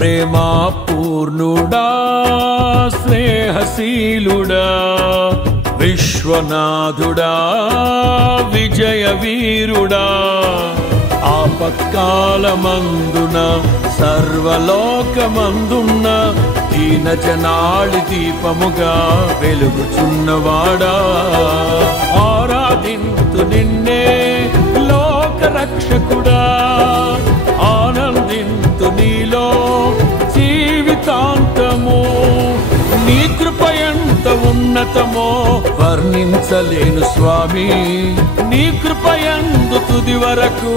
ప్రేమా పూర్ణుడా స్నేహశీలుడా విశ్వనాథుడా విజయ వీరుడా ఆపత్కాలమందున సర్వలోకమందున్న దీన జనాళి దీపముగా వెలుగుచున్నవాడా ఆరాధింతు నిన్నే లోక రక్షకుడా ఆనందింతు నీలో జీవితాంతము నీ కృప ఎంత ఉన్నతమో వర్ణించలేను స్వామి నీ కృప యందు తుది వరకు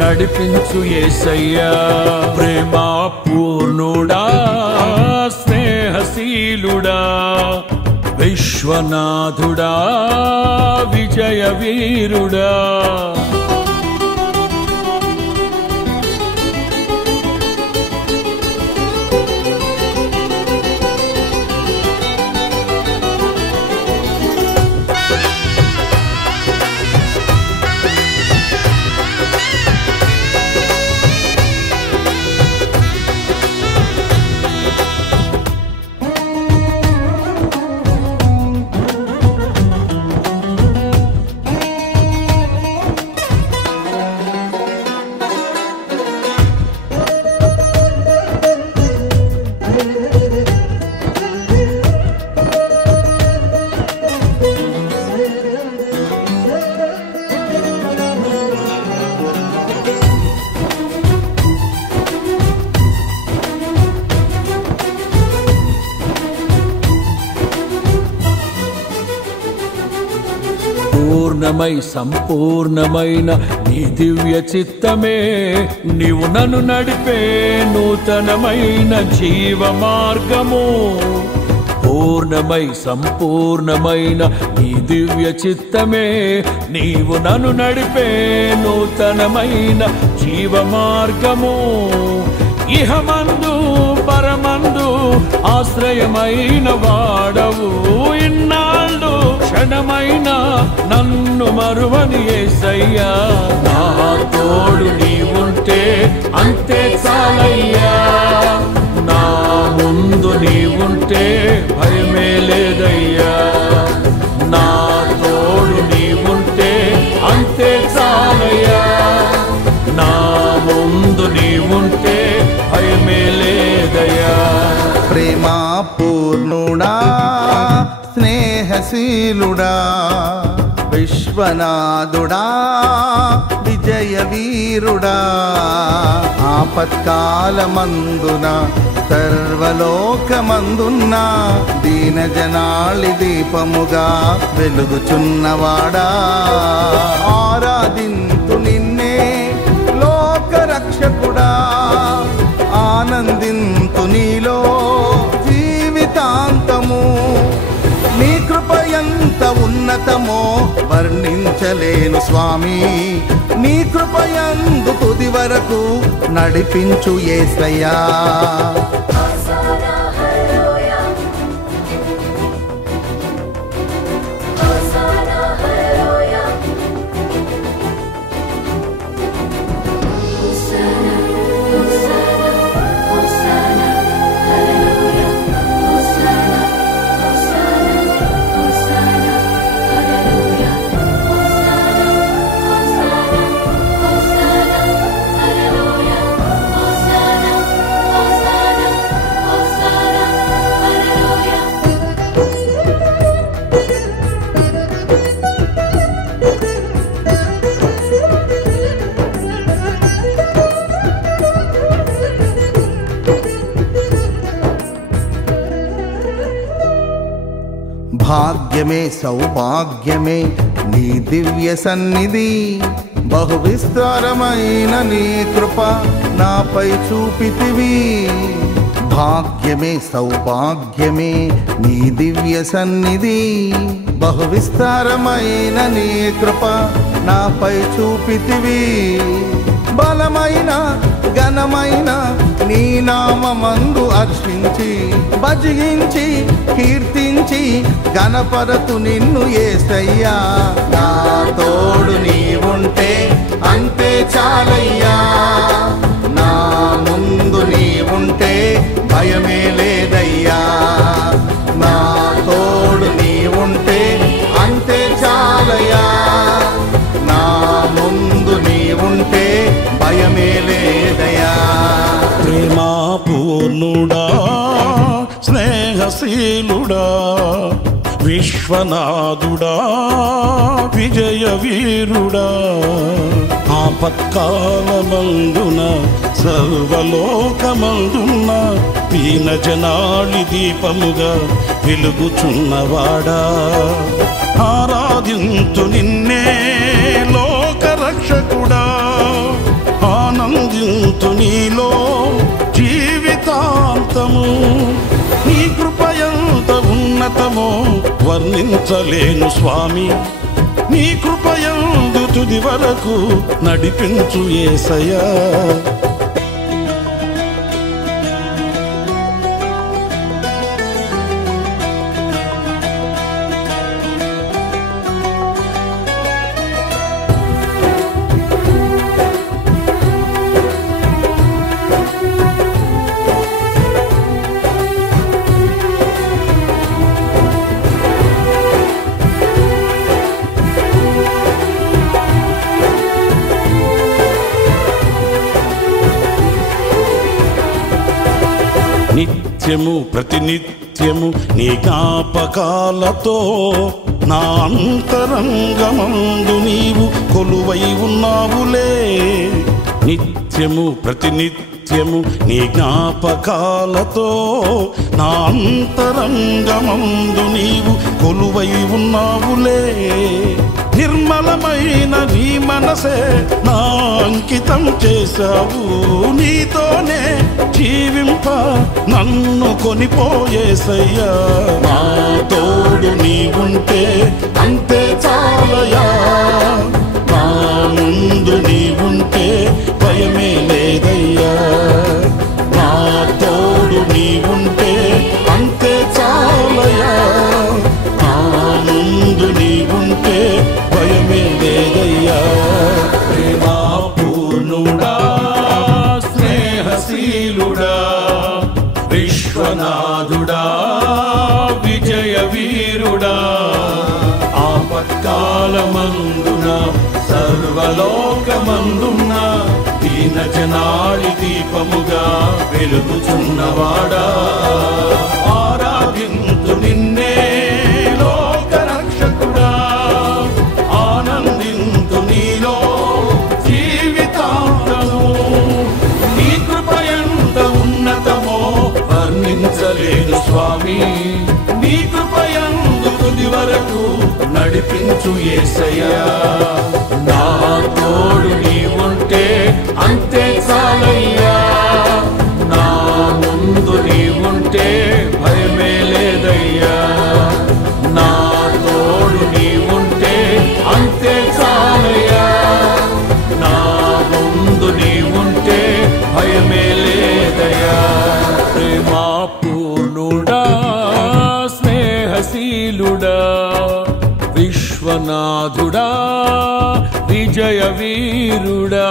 నడిపించు యేసయ్యా ప్రేమా పూర్ణుడా స్నేహశీలుడా విశ్వనాథుడా విజయ వీరుడా పూర్ణమై సంపూర్ణమైన నీ దివ్య చిత్తమే నీవు నన్ను నడిపే నూతనమైన జీవ మార్గము పూర్ణమై సంపూర్ణమైన నీ దివ్య చిత్తమే నీవు నన్ను నడిపే నూతనమైన జీవ మార్గము ఇహమందు పరమందు ఆశ్రయమైన వాడవు ఇన్నాళ్ళు క్షణమైన నన్ను మరువని యేసయ్యా నా తోడు నీవుంటే అంతే చాలయ్యా నా ముందు నీవుంటే భయమే లేదయ్యా నా తోడు నీవుంటే అంతే చాలయ్యా నా ముందు నీవుంటే భయమే లేదయ్యా ప్రేమా పూర్ణుడా స్నేహశీలుడా విశ్వనాథుడా విజయ వీరుడా ఆపత్కాలమందున సర్వలోకమందున్న దీన జనాళి దీపముగా వెలుగుచున్నవాడా ఆరాధింతు నిన్నే లోక రక్షకుడా ఆనందింతు నీలో జీవితాంతము నీ కృప ఎంత ఉన్నతమో వర్ణించలేను స్వామి నీ కృప యందు తుది వరకు నడిపించు యేసయ్యా భాగ్యమే సౌభాగ్యమే నీ దివ్య సన్నిధి బహు విస్తారమైన నీ కృప నాపై చూపితివి భాగ్యమే సౌభాగ్యమే నీ దివ్య సన్నిధి బహు విస్తారమైన నీ కృప నాపై చూపితివి బలమైన ఘనమైన నీ నామమందు అర్చించి భజించి కీర్తించి గణపరతు నిన్ను యేసయ్యా నా తోడు నీవుంటే అంతే చాలయ్యా నా ముందు నీవుంటే ఉంటే భయమే లేదయ్యా. నా తోడు నీ ఉంటే అంతే చాలయ్యా. నా ముందు నీ ఉంటే భయమే లేదయ్యా. ప్రేమా పూర్ణుడా, స్నేహశీలుడా, విశ్వనాథుడా, విజయ వీరుడా, ఆపత్కాలమందున సర్వలోకమందున దీనజనాళి దీపముగా వెలుగుచున్నవాడా, ఆరాధింతు నిన్నే లోకరక్షకుడా, ఆనందింతు నీలో జీవితాంతము. నీ కృపయంత ఉన్నతమో వర్ణించలేను స్వామి, నీ కృపయందు తుది వరకు నడిపించు యేసయ్యా. నిత్యము ప్రతినిత్యము నీ జ్ఞాపకాలతో నా అంతరంగమందు నీవు కొలువై ఉన్నావులే. నిత్యము ప్రతినిత్యము నీ జ్ఞాపకాలతో నా అంతరంగమందు నీవు కొలువై ఉన్నావులే. నిర్మలమైన నీ మనసే నా అంకితం చేశావు, నీతోనే జీవింప నన్ను కొనిపోయేసయ్యా. నా తోడు నీ ఉంటే అంతే చాలయా. నా ముందు నీ ఉంటే భయమే లేదయ్యా. నా తోడు నీ ఉంటే అంతే చాలయా. నా ముందు నీ ఉంటే భయమే లేదయ్యా. ప్రేమా పూర్ణుడా, స్నేహశీలుడా, విశ్వనాథుడా, విజయ వీరుడా, ఆపత్కాలమందున సర్వలోకమందున దీనజనాళి దీపముగా వెలుగుచున్నవాడా, ఆరాధింతు నిన్నే లోకరక్షకుడా, ఆనందింతు నీలో జీవితాంతము. నీ కృపయంత ఉన్నతమో వర్ణించలేను స్వామి, నీ కృపయందు తుది వరకు నడిపించు యేసయ్యా. నా తోడు నీ ఉంటే అంతే చాలయ్యా. నా ముందు నీ ఉంటే భయమే లేదయ్యా. నా తోడు నీ ఉంటే అంతే చాలయ్యా. నా ముందు నీ ఉంటే భయమే లేదయ్యా. ప్రేమా పూర్ణుడా, స్నేహశీలుడా, విశ్వనాథుడా, విజయ వీరుడా,